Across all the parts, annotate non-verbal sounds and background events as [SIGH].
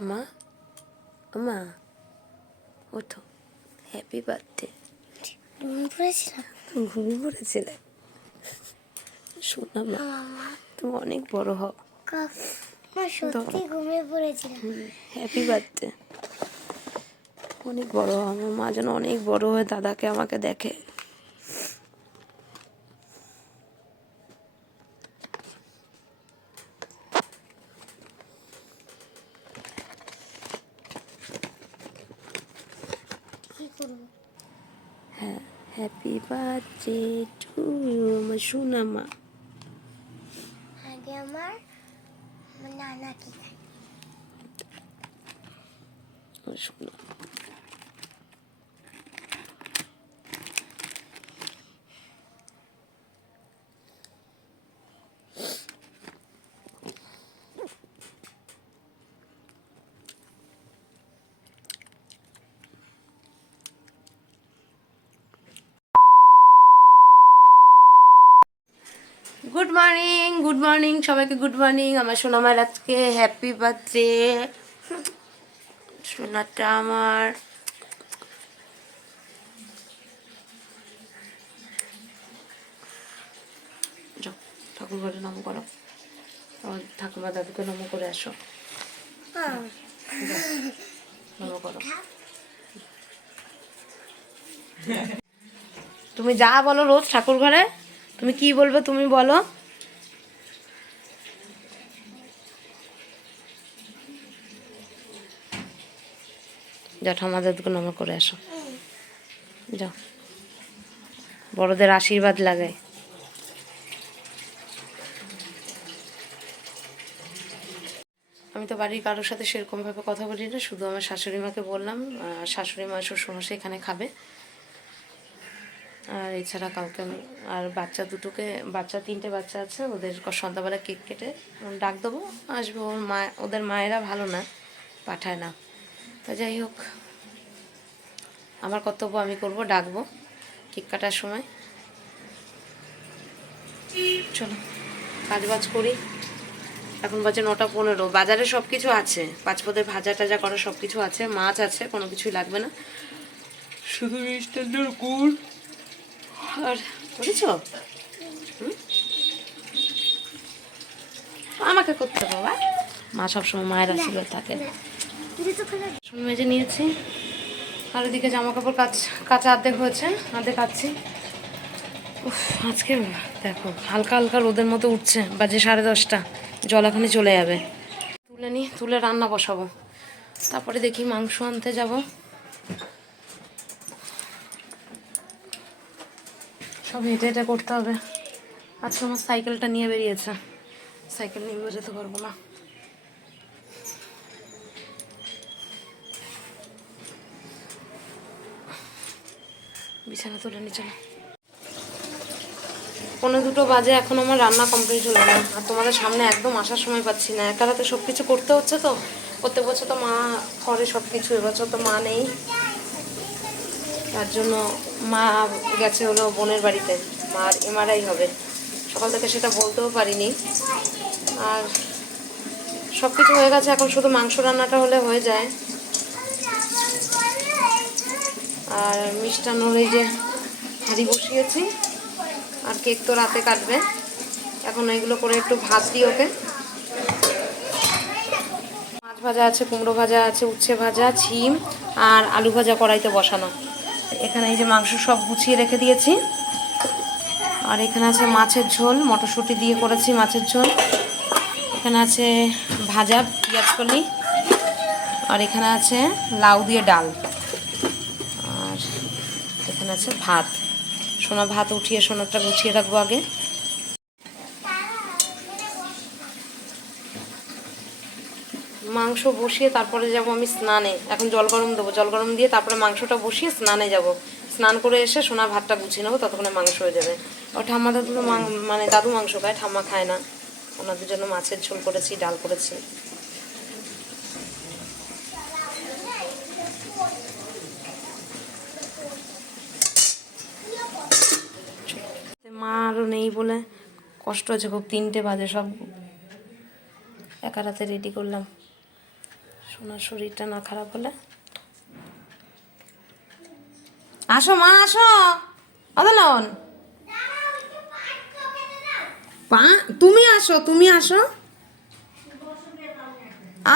মা মা ওঠো হ্যাপি বার্থডে ঘুমিয়ে পড়েছিলাম। তুমি ঘুমিয়ে পড়েছিলে? শোনা মা তুমি অনেক বড় হও। মা সত্যি ঘুমিয়ে পড়েছিলাম। হ্যাপি বার্থডে অনেক বড় হও আমার মা যেন অনেক বড় হয়ে দাদাকে আমাকে দেখে কি করব হ্যাঁ হ্যাপি বার্থডে টু ইউ আমার শোনা মা আগে আমার আমার নানা কি খায় গুড মর্নিং গুড মর্নিং সবাইকে গুড মর্নিং আমার সোনামার আজকে হ্যাপি বার্থডে সোনাটা আমার। ঠাকুর ঘরে নম করো। আমার ঠাকুমা দাদুকে নম করে আসো। নম করো। তুমি যা বলো রোজ ঠাকুর ঘরে তুমি কি বলবে তুমি বলো। যা ঠামা দাদুকে নম করে আসো। যাও। বড়দের আশীর্বাদ লাগাই। আমি তো বাড়ির কারোর সাথে সেরকমভাবে কথা বলি না, শুধু আমার শাশুড়ি মাকে বললাম শাশুড়ি মা, শ্বশুরমশাই এখানে খাবে। আর এছাড়া কাউকে আর বাচ্চা দুটোকে বাচ্চা, তিনটে বাচ্চা আছে, ওদের সন্ধ্যাবেলা কেক কেটে ডাক দেবো, আসবে। ওর মা ওদের মায়েরা ভালো না, পাঠায় না। তা যাই হোক, আমার কর্তব্য আমি করব, ডাকবো, কেক কাটার সময়। চলো কাজ বাজ করি। এখন বাজে নটা পনেরো, বাজারে সব কিছু আছে। পাঁচপদের ভাজা টাজা করা সব কিছু আছে, মাছ আছে, কোনো কিছুই লাগবে না। শুধু মিষ্টান্নর গুড়। আর বুঝেছ আমাকে করতে বাবা। মা সবসময় মায়ের আশীর্বাদ থাকে। মেজে নিয়েছি। আর ওদিকে জামা কাপড় কাচ কাঁচা অর্ধেক হয়েছে অর্ধেক কাচ্ছি আজকে দেখো, হালকা হালকা রোদের মতো উঠছে, বাজে সাড়ে দশটা, জল এখনই চলে যাবে। তুলে নিই তুলে রান্না বসাবো। তারপরে দেখি মাংস আনতে যাব। সব হেঁটে হেঁটে করতে হবে। আজকে আমার সাইকেলটা নিয়ে বেরিয়েছে। সাইকেল নিয়ে বেরোতে পারব না। বিছানা তুলে নিয়ে চলো পনেরো দুটো বাজে, এখন আমার রান্না কমপ্লিট হলো না। আর তোমাদের সামনে একদম আসার সময় পাচ্ছি না। একা রাতে সব কিছু করতে হচ্ছে তো? প্রত্যেক বছর তো মা করে সব কিছু এবছর তো মা নেই। তার জন্য মা গেছে হলো বোনের বাড়িতে। মার এমআরআই হবে। সকাল থেকে সেটা বলতেও পারিনি। আর সব কিছু হয়ে গেছে, এখন শুধু মাংস রান্নাটা হলে হয়ে যায়। আর মিষ্টান্নর এই যে হাঁড়ি বসিয়েছি আর কেক তো রাতে কাটবে। এখন এগুলো করে একটু দিই ওকে। মাছ ভাজা আছে, কুমড়ো ভাজা আছে, উচ্ছে ভাজা ছিম আর আলু ভাজা কড়াইতে বসানো। এখানে এই যে মাংস সব গুছিয়ে রেখে দিয়েছি। আর এখানে আছে মাছের ঝোল, মটরশুঁটি দিয়ে করেছি মাছের ঝোল। এখানে আছে ভাজা, পেঁয়াজ কলি। আর এখানে আছে লাউ দিয়ে ডাল। এখানে আছে ভাত। সোনা, ভাত উঠিয়ে সোনাটা গুছিয়ে রাখব আগে। মাংস বসিয়ে তারপরে যাব আমি স্নানে। এখন জল গরম দেবো। জল গরম দিয়ে তারপরে মাংসটা বসিয়ে স্নানে যাব। স্নান করে এসে সোনা, ভাতটা গুছিয়ে নেব, ততক্ষণে মাংস হয়ে যাবে। ও ঠাম্মা দাদু মানে দাদু মাংস খায়, ঠাম্মা খায় না। ওনাদের জন্য মাছের ঝোল করেছি, ডাল করেছি মা আরও নেই বলে কষ্ট হচ্ছে, খুব তিনটে বাজে সব। একা রাতে রেডি করলাম। সোনার শরীরটা না খারাপ হলে। আসো মা, আসো। অদলন তুমি আসো তুমি আসো।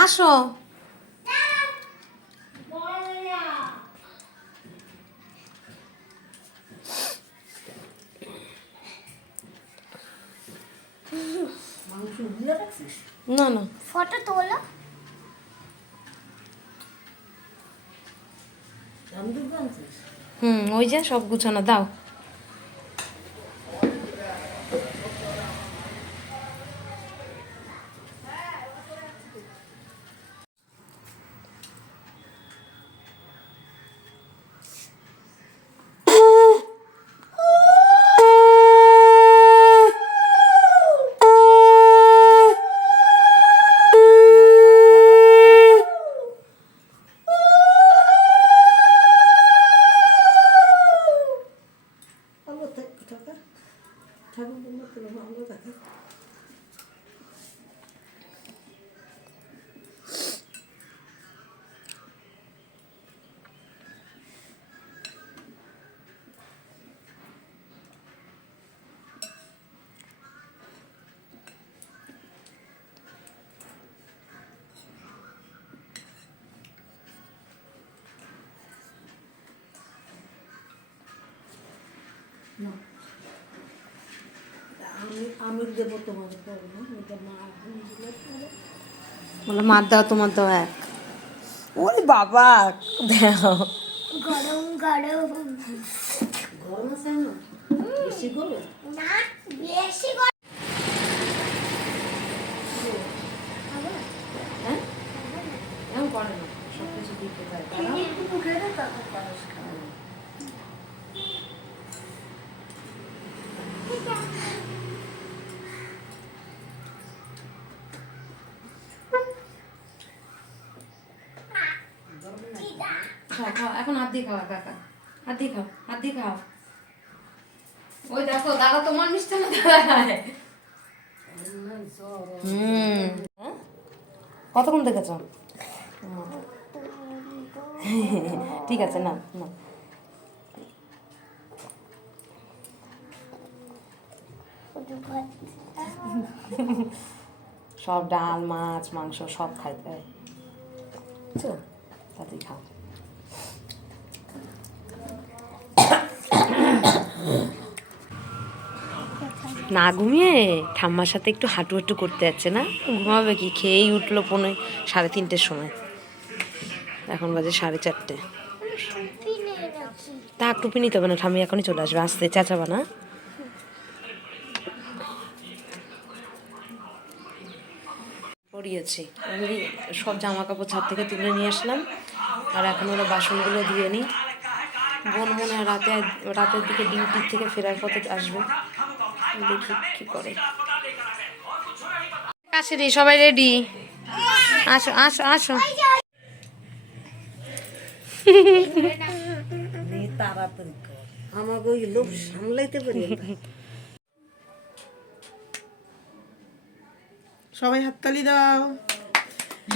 আসো। না না। ফটো তোলো। হুম ওই যে সব গুছানো দাও। আমি আমি দেবো তোমার না মা। বলো মার দাও তোমার দাও এক। ওরে বাবা দাও। গরম গরম। গরম আছে না? বেশি গরম? না বেশি গরম হ্যাঁ এরকম করে না সব কিছু দিতে পারে খাও খাও। এখন হাত দিয়ে খাওয়া কাকা। হাত দিয়ে খাও হাত দিয়ে খাও। ওই দেখো দাদা তোমার মিষ্টি না দাদা? খায় হুম? কতক্ষণ দেখেছ? ঠিক আছে না না সব ডাল মাছ মাংস সব খাইতে হয়। তাতেই খাও। না ঘুমিয়ে ঠাম্মার সাথে একটু হাঁটু হাঁটু করতে যাচ্ছে না? ঘুমাবে কি? খেয়েই উঠল পনেরো সাড়ে তিনটের সময়। এখন বাজে সাড়ে চারটে। তা টুপি নিতে হবে না, ঠাম্মি এখনই চলে আসবে। আসতে চেঁচাবা না? পরিয়েছি। আমি সব জামা কাপড় ছাদ থেকে তুলে নিয়ে আসলাম। আর এখন ওরা বাসনগুলো ধুয়ে নিই। বোন মনে হয় রাতে রাতের দিকে ডিউটির থেকে ফেরার পথে আসবে। দেখি কি করে। আসে রে সবাই রেডি আসো আসো আসো। তাড়াতাড়ি আমাকে ওই লোক সামলাইতে পারি সবাই হাততালি দাও।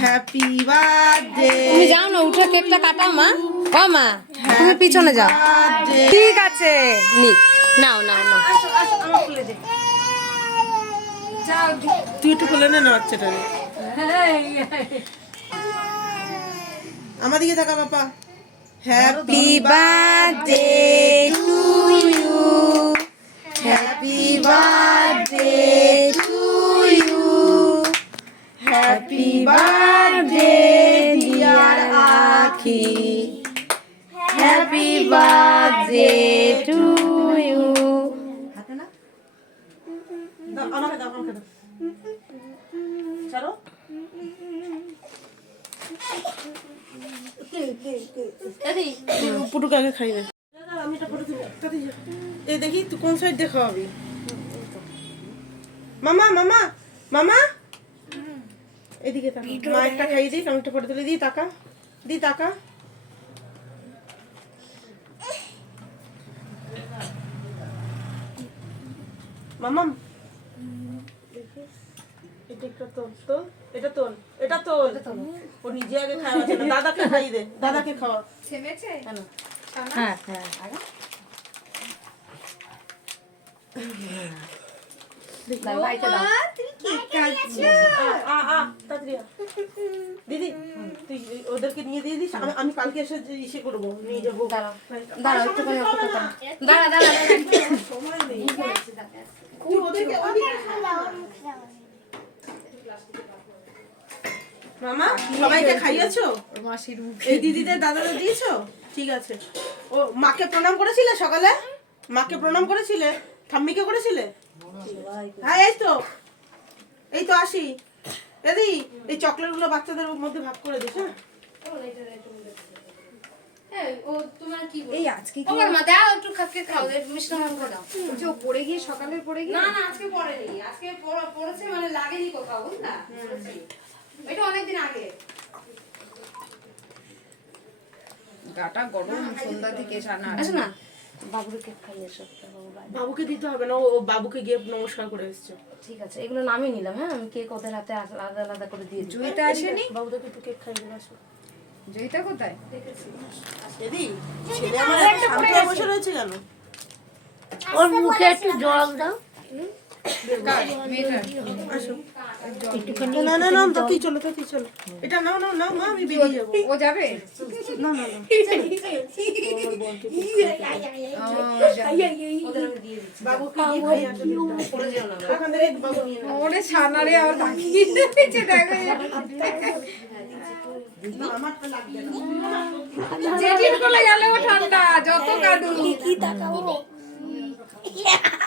হ্যাপি বার্থডে তুমি যাও না উঠে কেকটা কাটাও মা। ও মা তুমি পিছনে যাও। ঠিক আছে নি নাও নাও নাও। তুই একটু খুলে নে না বাচ্চাটা আমার দিকে থাকা বাবা। Happy birthday to you happy birthday to you happy birthday dear Akhi happy birthday to you চলো পুটুক আগে যা। এই দেখি তুই কোন সাইড দিয়ে খাওয়াবি? মামা মামা মামা। এদিকে তাকা মা একটা খাইয়ে দিই আমি একটা ফটো তুলে দিই তাকা। দি তাকা। মামাম। এটা একটা তোল তোল এটা তোল এটা তোল ও নিজে আগে খাওয়াচ্ছে না দাদাকে খাইয়ে দে। দাদাকে খাওয়া। হ্যাঁ হ্যাঁ দিদি তুই ওদেরকে নিয়ে দিয়ে দিস আমি- কালকে এসে ইসে করব নিয়ে যাব। দাঁড়াও দাঁড়াও একটুখানি অপেক্ষা করো দাঁড়া দাঁড়া দাঁড়া সময় নেই। ওদেরকে ওদেরকে মামা সবাইকে খাইয়েছো? এই দিদিদের দাদাদের দিয়েছ? ঠিক আছে। ও মাকে প্রণাম করেছিলে সকালে? মাকে প্রণাম করেছিলে? ঠাম্মিকে করেছিলে? হ্যাঁ এই তো। এই তো আসি। দিদি এই চকলেটগুলো বাচ্চাদের মধ্যে ভাগ করে দিস হ্যাঁ? হ্যাঁ, ও তোমার কি বলব? এই আজকে ও মামা, দাও একটু খাকে খাও, মিষ্টি আমাকে দাও। যে পড়ে গিয়ে সকালে পড়ে গিয়ে? না না আজকে পড়েনি। আজকে পড়েছে মানে লাগেনি কোথাও বুঝলা? এটা অনেকদিন আগে। গাটা গরম সন্ধ্যা থেকে সানা আসো না বাবুর কেক খাইয়ে এসো বাবুকে দিতে হবে না ও বাবুকে গিয়ে নমস্কার করে এসছো। ঠিক আছে এগুলো নামিয়ে নিলাম হ্যাঁ? আমি কেক ওদের হাতে আলাদা আলাদা করে দিয়ে জয়িতা আসেনি? বাবুদেরকে একটু কেক খাইয়ে আসো। জয়িতা কোথায়? দিদি ছেলে আমার বসে রয়েছে কেন? ওর মুখে একটু জল দাও। না না না না চলো তুই চলো। এটা নাও নাও নাও মা আমি বেরিয়ে যাব। ও যাবে? না না না। আবার তাকিয়ে দেখো। জেঠির কোলে ঠান্ডা যত কাঁদু কি তাকাবো? [LAUGHS]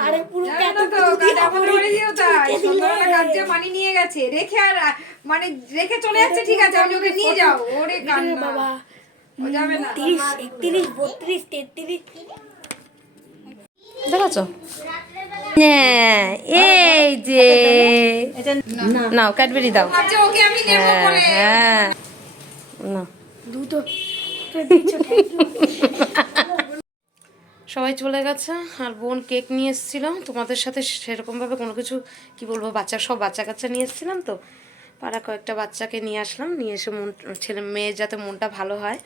আরে পুরো মনে নিয়ে গেছে রেখে আর মানে রেখে চলে যাচ্ছে ঠিক আছে আমি ওকে নিয়ে যাও। ওরে কান্না। বাবা। তিরিশ একত্রিশ বত্রিশ তেত্রিশ। দেখাচ্ছ? হ্যাঁ এই যে। নাও ক্যাডবেরি দাও। ওকে আমি নেব বলে। হ্যাঁ। না দুটো [LAUGHS] সবাই চলে গেছে, আর বোন কেক নিয়ে এসেছিল। তোমাদের সাথে সেরকমভাবে কোনো কিছু, কি বলব, বাচ্চা, সব বাচ্চা কাচ্চা নিয়ে এসেছিলাম তো। পাড়া কয়েকটা বাচ্চাকে নিয়ে আসলাম, নিয়ে এসে মন, ছেলে, মেয়ের যাতে মনটা ভালো হয়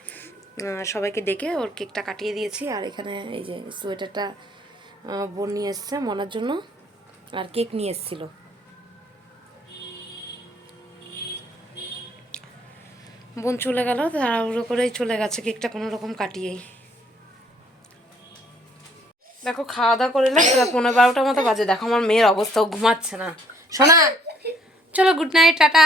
সবাইকে ডেকে ওর কেকটা কাটিয়ে দিয়েছি। আর এখানে এই যে সোয়েটারটা বোন নিয়ে এসছে মনার জন্য, আর কেক নিয়ে এসেছিল। বোন চলে গেল, তাড়াহুড়ো করেই চলে গেছে কেকটা কোনো রকম কাটিয়েই। দেখো খাওয়া দাওয়া করে নিলাম প্রায় পনেরো বারোটার মতো বাজে। দেখো, আমার মেয়ের অবস্থা ঘুমাচ্ছে না। শোনা চলো গুড নাইট টাটা।